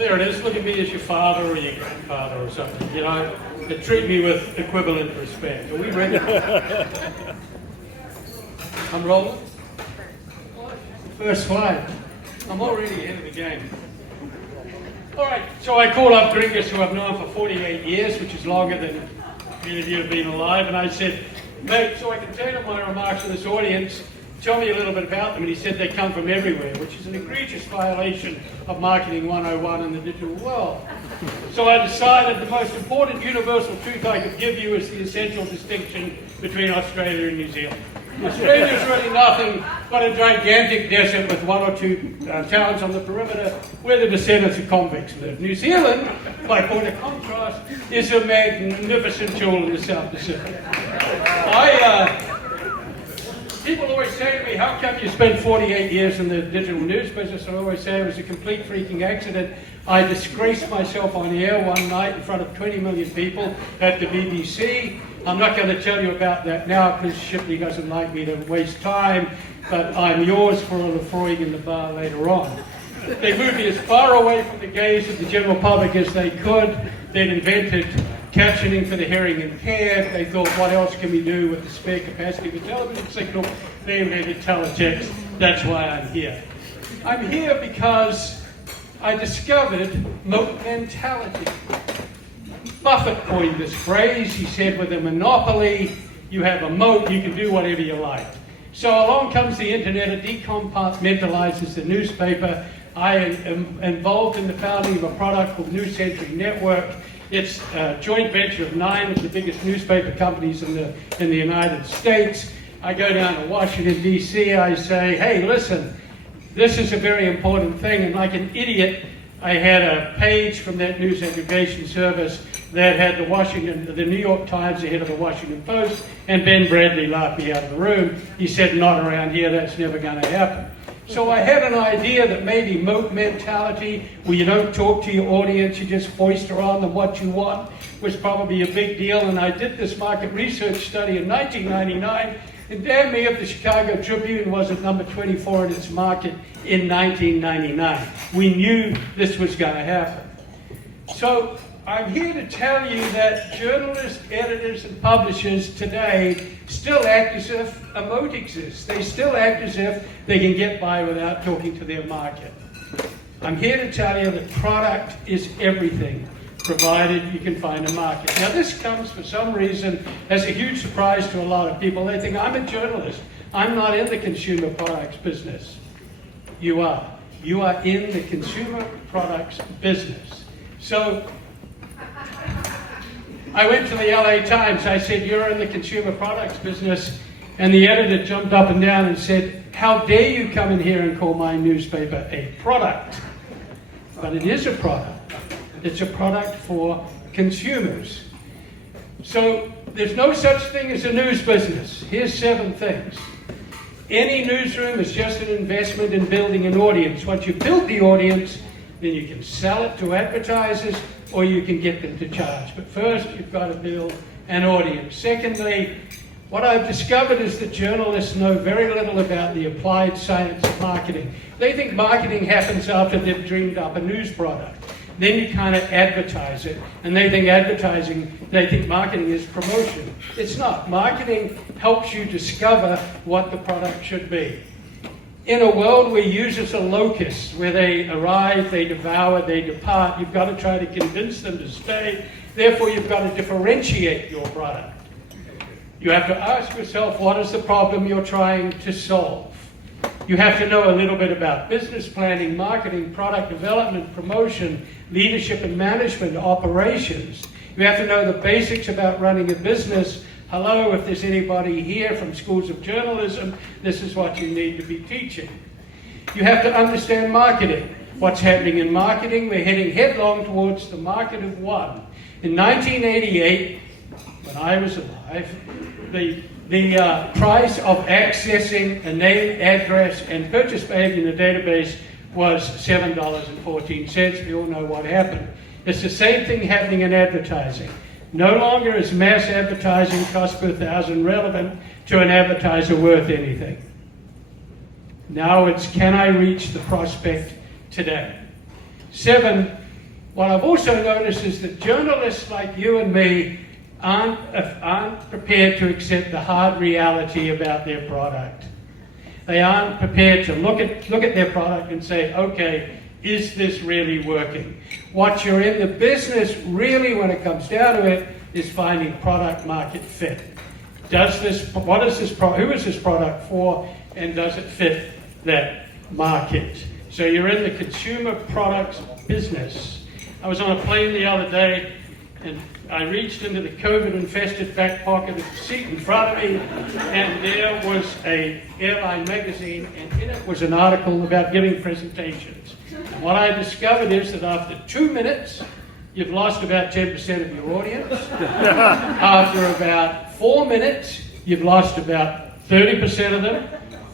there it is. Look at me as your father or your grandfather or something. You know, they treat me with equivalent respect. Are we ready? I'm rolling. First flight. I'm already ahead of the game. All right, so I called up drinkers who I've known for 48 years, which is longer than many of you have been alive, and I said, mate, so I can tailor my remarks to this audience, tell me a little bit about them. And he said they come from everywhere, which is an egregious violation of Marketing 101 in the digital world. So I decided the most important universal truth I could give you is the essential distinction between Australia and New Zealand. Australia is really nothing but a gigantic desert with one or two towns on the perimeter where the descendants of convicts live. New Zealand, by point of contrast, is a magnificent jewel in the South Pacific. People always say to me, how come you spent 48 years in the digital news business? I always say it was a complete freaking accident. I disgraced myself on air one night in front of 20 million people at the BBC. I'm not going to tell you about that now because Shipley doesn't like me to waste time, but I'm yours for a Lefroy in the bar later on. They moved me as far away from the gaze of the general public as they could. They'd invented captioning for the hearing impaired. They thought, what else can we do with the spare capacity of a television signal? They invented teletext. That's why I'm here. I'm here because I discovered moat mentality. Buffett coined this phrase. He said, with a monopoly, you have a moat, you can do whatever you like. So along comes the internet, it decompartmentalizes the newspaper. I am involved in the founding of a product called New Century Network. It's a joint venture of 9 of the biggest newspaper companies in the United States. I go down to Washington, D.C., I say, hey, listen, this is a very important thing. And like an idiot, I had a page from that news aggregation service that had the New York Times ahead of the Washington Post, and Ben Bradley laughed me out of the room. He said, not around here, that's never going to happen. So I had an idea that maybe moat mentality, where you don't talk to your audience, you just foist on them what you want, was probably a big deal. And I did this market research study in 1999, and damn me if the Chicago Tribune wasn't number 24 in its market in 1999. We knew this was going to happen. So I'm here to tell you that journalists, editors, and publishers today still act as if a moat exists. They still act as if they can get by without talking to their market. I'm here to tell you that product is everything, provided you can find a market. Now this comes for some reason as a huge surprise to a lot of people. They think, I'm a journalist. I'm not in the consumer products business. You are. You are in the consumer products business. So I went to the LA Times. I said, you're in the consumer products business. And the editor jumped up and down and said, how dare you come in here and call my newspaper a product? But it is a product. It's a product for consumers. So there's no such thing as a news business. Here's 7 things. Any newsroom is just an investment in building an audience. Once you build the audience, then you can sell it to advertisers or you can get them to charge. But first, you've got to build an audience. Secondly, what I've discovered is that journalists know very little about the applied science of marketing. They think marketing happens after they've dreamed up a news product. Then you kind of advertise it, and they think marketing is promotion. It's not. Marketing helps you discover what the product should be. In a world where users are locusts, where they arrive, they devour, they depart, you've got to try to convince them to stay. Therefore, you've got to differentiate your product. You have to ask yourself, what is the problem you're trying to solve? You have to know a little bit about business planning, marketing, product development, promotion, leadership and management, operations. You have to know the basics about running a business. Hello, if there's anybody here from schools of journalism, this is what you need to be teaching. You have to understand marketing. What's happening in marketing? We're heading headlong towards the market of one. In 1988, when I was alive, the price of accessing a name, address, and purchase behavior in a database was $7.14. We all know what happened. It's the same thing happening in advertising. No longer is mass advertising cost per thousand relevant to an advertiser worth anything. Now it's, can I reach the prospect today? 7, What I've also noticed is that journalists like you and me aren't prepared to accept the hard reality about their product. They aren't prepared to look at their product and say, okay, is this really working? What you're in the business, really, when it comes down to it, is finding product market fit. Who is this product for, and does it fit that market? So you're in the consumer products business. I was on a plane the other day, and I reached into the COVID-infested back pocket of the seat in front of me, and there was an airline magazine, and in it was an article about giving presentations. And what I discovered is that after 2 minutes, you've lost about 10% of your audience. After about 4 minutes, you've lost about 30% of them.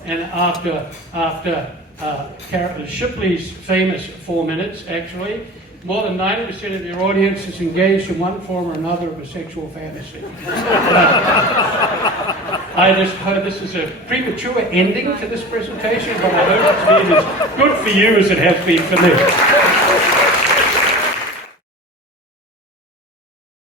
And after Shipley's famous 4 minutes, actually, more than 90% of your audience is engaged in one form or another of a sexual fantasy. I just hope this is a premature ending to this presentation, but I hope it's been as good for you as it has been for me.